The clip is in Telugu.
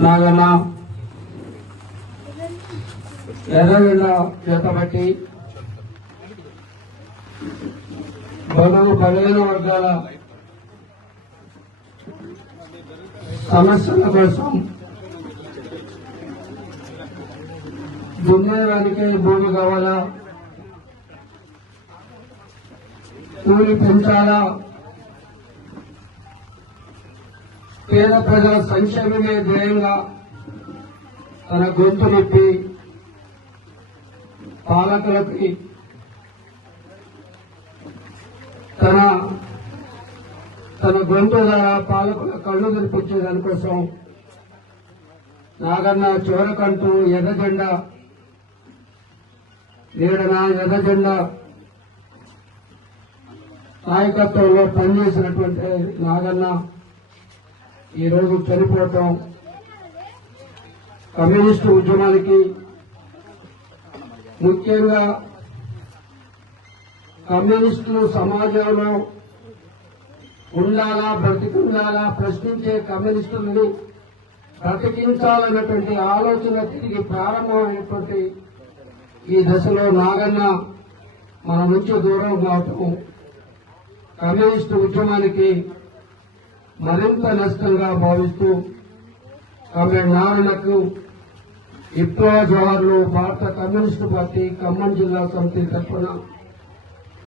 నాగన్న ఎర్రగండ చేతబట్టి బలహీన వర్గాల సమస్యల కోసం దున్నేదానికే భూమి కావాలా, కూలి పెంచాలా, పేద ప్రజల సంక్షేమమే ధ్యేయంగా తన గొంతు నిప్పి పాలకులకి తన గొంతు ద్వారా పాలకుల కళ్ళు తెరిపించే దానికోసం నాగన్న చివరకంటూ ఎర్రజెండా నీడన ఎర్రజెండా నాయకత్వంలో పనిచేసినటువంటి నాగన్న ఈరోజు చనిపోవటం కమ్యూనిస్టు ఉద్యమానికి, ముఖ్యంగా కమ్యూనిస్టులు సమాజంలో ఉండాలా, బ్రతికుండాలా, ప్రశ్నించే కమ్యూనిస్టులని బ్రతికించాలన్నటువంటి ఆలోచన తిరిగి ప్రారంభమైనటువంటి ఈ దశలో నాగన్న మన నుంచి దూరం కావటం కమ్యూనిస్టు ఉద్యమానికి మరింత నష్టంగా భావిస్తూ కామ్రేడ్ నారాయణకు విప్లవ జవహర్లు భారత కమ్యూనిస్టు పార్టీ ఖమ్మం జిల్లా సమితి తరఫున